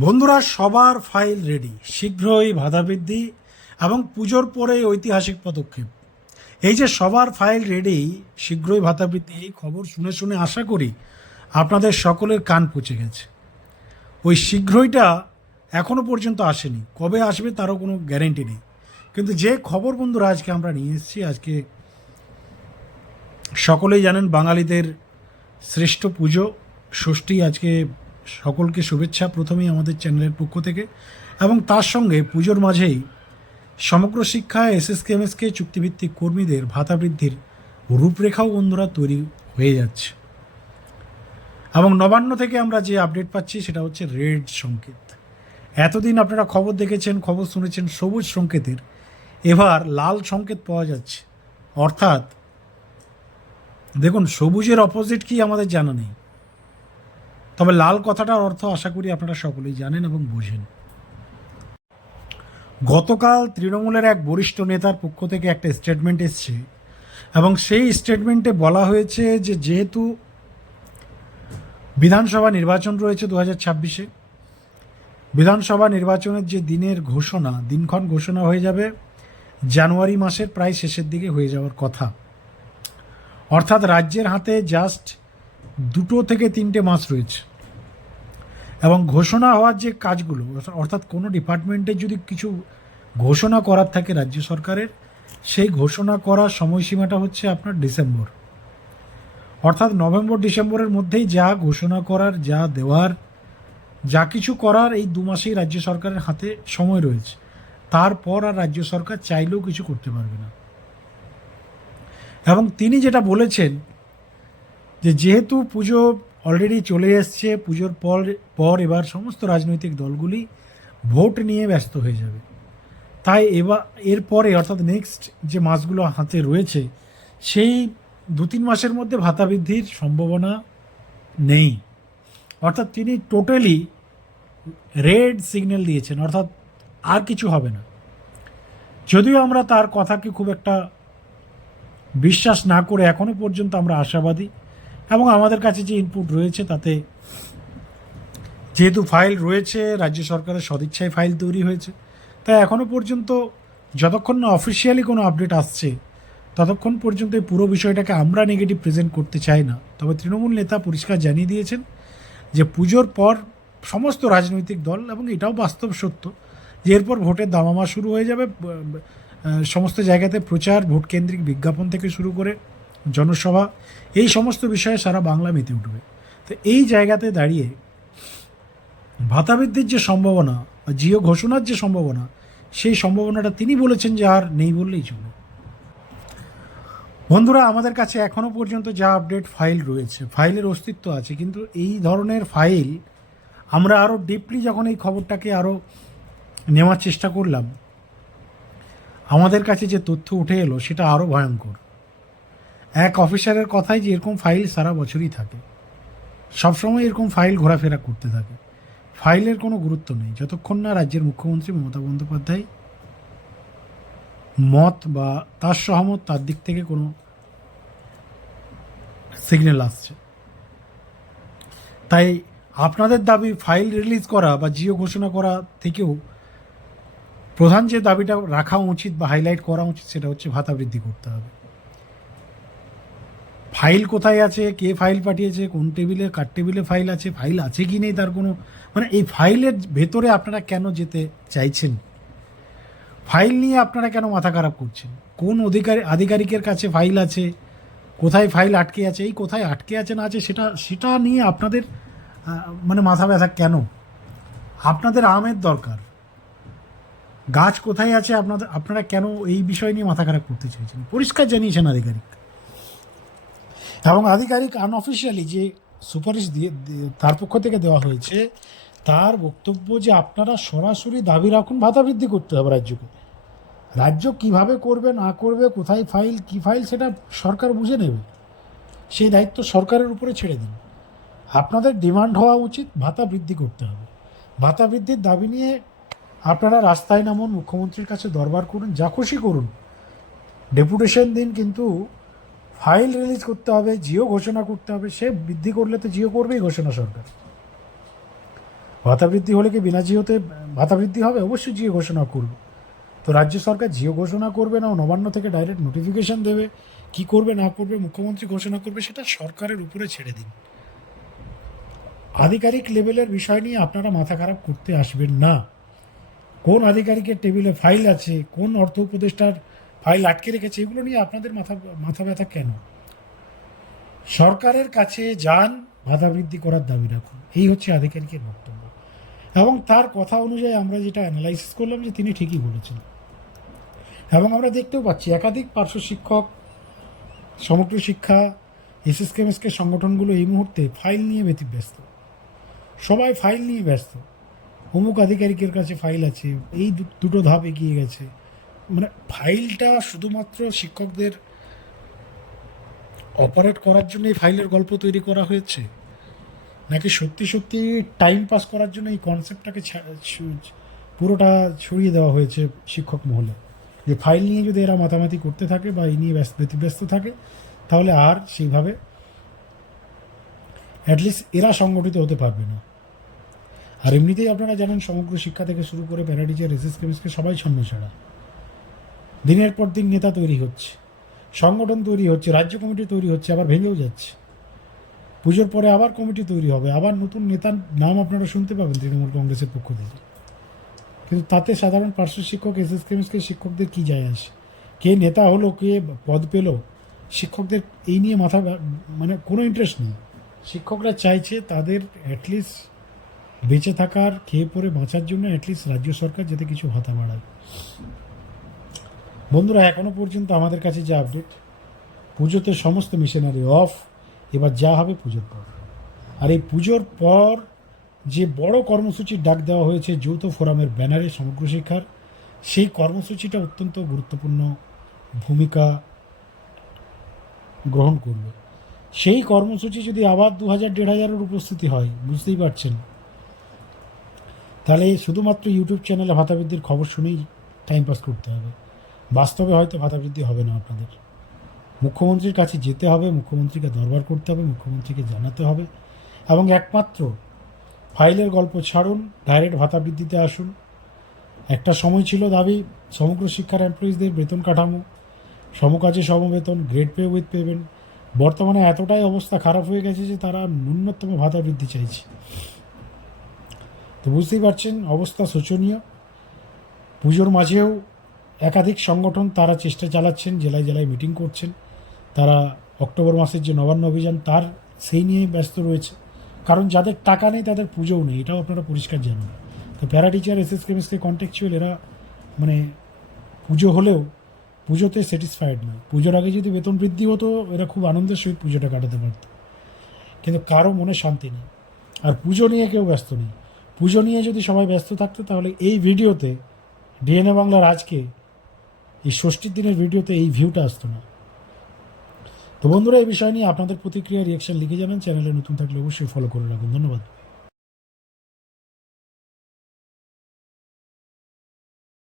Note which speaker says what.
Speaker 1: বন্ধুরা, সবার file ready. শীঘ্রই ভাতা বৃদ্ধি এবং পুজোর পরে ঐতিহাসিক পদক্ষেপ। এই যে সবার ফাইল রেডি, শীঘ্রই ভাতা বৃদ্ধি, এই খবর শুনে শুনে আশা করি আপনাদের সকলের কান পচে গেছে। ওই শীঘ্রইটা এখনও পর্যন্ত আসেনি। কবে আসবে তারও কোনো গ্যারেন্টি নেই। কিন্তু যে খবর বন্ধুরা, আজকে আমরা নিয়ে এসেছি, আজকে সকলেই জানেন বাঙালিদের শ্রেষ্ঠ পুজো, ষষ্ঠী আজকে সকলকে শুভেচ্ছা প্রথমেই আমাদের চ্যানেলের পক্ষ থেকে এবং তার সঙ্গে পুজোর মাঝেই সমগ্র শিক্ষা এসএসকে এমএসকে চুক্তিভিত্তিক কর্মীদের ভাতা বৃদ্ধির রূপরেখাও বন্ধুরা তৈরি হয়ে যাচ্ছে। এবং নবান্ন থেকে আমরা যে আপডেট পাচ্ছি সেটা হচ্ছে রেড সংকেত। এতদিন আপনারা খবর দেখেছেন, খবর শুনেছেন, সবুজ সংকেতের। এবার লাল সংকেত পাওয়া যাচ্ছে। অর্থাৎ দেখুন, সবুজের অপোজিট কি আমাদের জানা নেই। তবে লাল কথাটার অর্থ আশা করি আপনারা সকলেই জানেন এবং বোঝেন। গতকাল তৃণমূলের এক বরিষ্ঠ নেতার পক্ষ থেকে একটা স্টেটমেন্ট এসছে এবং সেই স্টেটমেন্টে বলা হয়েছে যে যেহেতু বিধানসভা নির্বাচন রয়েছে দু হাজার ছাব্বিশে, বিধানসভা নির্বাচনের যে দিনের ঘোষণা, দিনক্ষণ ঘোষণা হয়ে যাবে জানুয়ারি মাসের প্রায় শেষের দিকে হয়ে যাওয়ার কথা। অর্থাৎ রাজ্যের হাতে জাস্ট দুটো থেকে তিনটে মাস রয়েছে। এবং ঘোষণা হওয়ার যে কাজগুলো, অর্থাৎ কোনো ডিপার্টমেন্টের যদি কিছু ঘোষণা করার থাকে রাজ্য সরকারের, সেই ঘোষণা করার সময়সীমাটা হচ্ছে আপনার ডিসেম্বর। অর্থাৎ নভেম্বর, ডিসেম্বরের মধ্যেই যা ঘোষণা করার, যা দেওয়ার, যা কিছু করার এই দু মাসেই রাজ্য সরকারের হাতে সময় রয়েছে। তারপর আর রাজ্য সরকার চাইলেও কিছু করতে পারবে না। এবং তিনি যেটা বলেছেন যে যেহেতু পুজো অলরেডি চলে এসছে, পুজোর পর পর এবার সমস্ত রাজনৈতিক দলগুলি ভোট নিয়ে ব্যস্ত হয়ে যাবে। তাই এবার এরপরে অর্থাৎ নেক্সট যে মাসগুলো হাতে রয়েছে, সেই দু তিন মাসের মধ্যে ভাতা বৃদ্ধির সম্ভাবনা নেই। অর্থাৎ তিনি টোটালি রেড সিগন্যাল দিয়েছেন, অর্থাৎ আর কিছু হবে না। যদিও আমরা তার কথাকে খুব একটা বিশ্বাস না করে এখনও পর্যন্ত আমরা আশাবাদী এবং আমাদের কাছে যে ইনপুট রয়েছে তাতে যেহেতু ফাইল রয়েছে, রাজ্য সরকারের সদিচ্ছায় ফাইল তৈরি হয়েছে। তাই এখনও পর্যন্ত যতক্ষণ না অফিসিয়ালি কোনো আপডেট আসছে, ততক্ষণ পর্যন্ত এই পুরো বিষয়টাকে আমরা নেগেটিভ প্রেজেন্ট করতে চাই না। তবে তৃণমূল নেতা পরিষ্কার জানিয়ে দিয়েছেন যে পুজোর পর সমস্ত রাজনৈতিক দল, এবং এটাও বাস্তব সত্য, যে এরপর ভোটের দামামা শুরু হয়ে যাবে সমস্ত জায়গাতে প্রচার, ভোট কেন্দ্রিক বিজ্ঞাপন থেকে শুরু করে জনসভা, এই সমস্ত বিষয়ে সারা বাংলা মেতে উঠবে। তো এই জায়গাতে দাঁড়িয়ে ভাতা বৃদ্ধির যে সম্ভাবনা বা জিও ঘোষণার যে সম্ভাবনা, সেই সম্ভাবনাটা তিনি বলেছেন যে আর নেই বললেই চলবে। বন্ধুরা, আমাদের কাছে এখনও পর্যন্ত যা আপডেট ফাইল রয়েছে, ফাইলের অস্তিত্ব আছে, কিন্তু এই ধরনের ফাইল আমরা আরও ডিপলি যখন এই খবরটাকে আরও নেওয়ার চেষ্টা করলাম, আমাদের কাছে যে তথ্য উঠে এলো, সেটা আরও ভয়ঙ্কর। এক অফিসারের কথাই যে এরকম ফাইল সারা বছরই থাকে। সবসময় এরকম ফাইল ঘোরাফেরা করতে থাকে। ফাইলের কোনো গুরুত্ব নেই। যতক্ষণ না রাজ্যের মুখ্যমন্ত্রী মমতা বন্দ্যোপাধ্যায় মত বা তার সহমত তার দিক থেকে কোনো সিগন্যাল আসছে। তাই আপনাদের দাবি ফাইল রিলিজ করা বা জিও ঘোষণা করা থেকেও প্রধান যে দাবিটা রাখা উচিত বা হাইলাইট করা উচিত সেটা হচ্ছে ভাতা বৃদ্ধি করতে হবে। ফাইল কোথায় আছে, কে ফাইল পাঠিয়েছে, কোন টেবিলে, কার টেবিলে ফাইল আছে ফাইল আছে কি নেই তার কোনো মানে এই ফাইলের ভেতরে আপনারা কেন যেতে চাইছেন? ফাইল নিয়ে আপনারা কেন মাথা খারাপ করছেন? কোন অধিকারী, আধিকারিকের কাছে ফাইল আছে? কোথায় ফাইল আটকে আছে? এই কোথায় আটকে আছে, না আছে, সেটা সেটা নিয়ে আপনাদের মানে মাথা ব্যথা কেন? আপনাদের আমের দরকার। গাছ কোথায় আছে, আপনাদের, আপনারা কেন এই বিষয় নিয়ে মাথা খারাপ করতে চাইছেন? পরিষ্কার জানিয়েছেন আধিকারিক। এবং আধিকারিক আনঅফিসিয়ালি যে সুপারিশ দিয়ে তার পক্ষ থেকে দেওয়া হয়েছে, তার বক্তব্য যে আপনারা সরাসরি দাবি রাখুন ভাতা বৃদ্ধি করতে হবে রাজ্যকে। রাজ্য কীভাবে করবে, না করবে, কোথায় ফাইল কি ফাইল সেটা সরকার বুঝে নেবে। সেই দায়িত্ব সরকারের উপরে ছেড়ে দিন। আপনাদের ডিমান্ড হওয়া উচিত, ভাতা বৃদ্ধি করতে হবে। ভাতা বৃদ্ধির দাবি নিয়ে আপনারা রাস্তায় নামুন, মুখ্যমন্ত্রীর কাছে দরবার করুন, যা খুশি করুন। ডেপুটেশন দিন কিন্তু ফাইল রিলিজ করতে হবে, জিও ঘোষণা করতে হবে, সে বৃদ্ধি করলে তো জিও করবেই ঘোষণা সরকার। ভাতা বৃদ্ধি হলে কি বিনা জিওতে ভাতা বৃদ্ধি হবে? অবশ্যই জিও ঘোষণা করবে। তো রাজ্য সরকার জিও ঘোষণা করবে না নবান্ন থেকে ডাইরেক্ট নোটিফিকেশন দেবে, কি করবে, না করবে, মুখ্যমন্ত্রী ঘোষণা করবে, সেটা সরকারের উপরে ছেড়ে দিন। আধিকারিক লেভেলের বিষয় নিয়ে আপনারা মাথা খারাপ করতে আসবেন না। কোন আধিকারিকের টেবিলে ফাইল আছে, কোন অর্থ উপদেষ্টার ফাইল আটকে রেখেছে, এগুলো নিয়ে আপনাদের মাথা মাথা ব্যথা কেন? সরকারের কাছে যান, বাধা বৃদ্ধি করার দাবি রাখুন। এই হচ্ছে আধিকারিকের বক্তব্য। এবং তার কথা অনুযায়ী আমরা যেটা অ্যানালাইসিস করলাম যে তিনি ঠিকই বলেছেন। এবং আমরা দেখতেও পাচ্ছি, একাধিক পার্শ্ব শিক্ষক, সমগ্র শিক্ষা, এসএস কেমএসকে সংগঠনগুলো এই মুহূর্তে ফাইল নিয়ে ব্যতিব্যস্ত। সবাই ফাইল নিয়ে ব্যস্ত। অমুক আধিকারিকের কাছে ফাইল আছে, এই দুটো ধাপ এগিয়ে গেছে। মানে ফাইলটা শুধুমাত্র শিক্ষকদের অপারেট করার জন্য এই ফাইলের গল্প তৈরি করা হয়েছে? নাকি সত্যি সত্যি টাইম পাস করার জন্য এই কনসেপ্টটাকে পুরোটা ছড়িয়ে দেওয়া হয়েছে শিক্ষক মহলে? যে ফাইল নিয়ে যদি এরা মাতামাতি করতে থাকে বা এই নিয়ে ব্যস্ত থাকে, তাহলে আর সেইভাবে অ্যাটলিস্ট এরা সংগঠিত হতে পারবে না। আর এমনিতেই আপনারা জানেন, সমগ্র শিক্ষা থেকে শুরু করে প্যারাটিচার, এসএস কেমিস্টকে সবাই ছন্ন ছাড়া। দিনের পর দিন নেতা তৈরি হচ্ছে, সংগঠন তৈরি হচ্ছে, রাজ্য কমিটি তৈরি হচ্ছে, আবার ভেঙেও যাচ্ছে। পুজোর পরে আবার কমিটি তৈরি হবে, আবার নতুন নেতার নাম আপনারা শুনতে পাবেন তৃণমূল কংগ্রেসের পক্ষ থেকে। কিন্তু তাতে সাধারণ পার্শ্ব শিক্ষক এস এস কেমিস্টকে শিক্ষকদের কী যায় আসে? কে নেতা হলো, কে পদ পেল? শিক্ষকদের এই নিয়ে মাথা মানে কোনো ইন্টারেস্ট নেই। শিক্ষকরা চাইছে তাদের অ্যাটলিস্ট বেঁচে থাকার, খেয়ে পরে বাঁচার জন্য অ্যাটলিস্ট রাজ্য সরকার যাতে কিছু ভাতা বাড়ায়। বন্ধুরা, এখনও পর্যন্ত আমাদের কাছে যে আপডেট পুজোতে সমস্ত মিশনারি অফ এবার যা হবে পুজোর পর। আর এই পুজোর পর যে বড় কর্মসূচির ডাক দেওয়া হয়েছে যৌথ ফোরামের ব্যানারে সমগ্র শিক্ষার, সেই কর্মসূচিটা অত্যন্ত গুরুত্বপূর্ণ ভূমিকা গ্রহণ করবে। সেই কর্মসূচি যদি আবার দু হাজার দেড় হাজারের উপস্থিতি হয়, বুঝতেই পারছেন। তাহলে শুধুমাত্র ইউটিউব চ্যানেলে ভাতা বৃদ্ধির খবর শুনেই টাইম পাস করতে হবে। বাস্তবে হয়তো ভাতা বৃদ্ধি হবে না আপনাদের। মুখ্যমন্ত্রীর কাছে যেতে হবে, মুখ্যমন্ত্রীকে দরবার করতে হবে, মুখ্যমন্ত্রীকে জানাতে হবে এবং একমাত্র ফাইলের গল্প ছাড়ুন, ডাইরেক্ট ভাতা বৃদ্ধিতে আসুন। একটা সময় ছিল দাবি, সমগ্র শিক্ষার এমপ্লয়িজদের বেতন কাঠামো, সমকাজে সমবেতন গ্রেড পে উইথ পেমেন্ট বর্তমানে এতটাই অবস্থা খারাপ হয়ে গেছে যে তারা ন্যূনতম ভাতা বৃদ্ধি চাইছে। তো বুঝতেই পারছেন, অবস্থা শোচনীয়। পুজোর মাঝেও একাধিক সংগঠন তারা চেষ্টা চালাচ্ছেন, জেলায় জেলায় মিটিং করছেন। তারা অক্টোবর মাসের যে নবান্ন অভিযান, তার সেই নিয়েই ব্যস্ত রয়েছে। কারণ যাদের টাকা নেই, তাদের পুজোও নেই, এটাও আপনারা পরিষ্কার জানেন। তো para teacher S S chemistry contractual, এরা মানে পুজো হলেও পুজোতে স্যাটিসফাইড নয়। পুজোর আগে যদি বেতন বৃদ্ধি হতো, এরা খুব আনন্দের সহিত পুজোটা কাটাতে পারত। কিন্তু কারও মনে শান্তি নেই। আর পুজো নিয়ে কেউ ব্যস্ত নেই। পুজো নিয়ে যদি সবাই ব্যস্ত থাকতো, তাহলে এই ভিডিওতে ডিএনএ বাংলার আজকে এই ষষ্ঠীর দিনের ভিডিওতে এই ভিউটা আসতো না। তো বন্ধুরা, এই বিষয় নিয়ে আপনাদের প্রতিক্রিয়া রিয়াকশন লিখে জানান। চ্যানেলে নতুন থাকলে অবশ্যই ফলো করে রাখুন। ধন্যবাদ।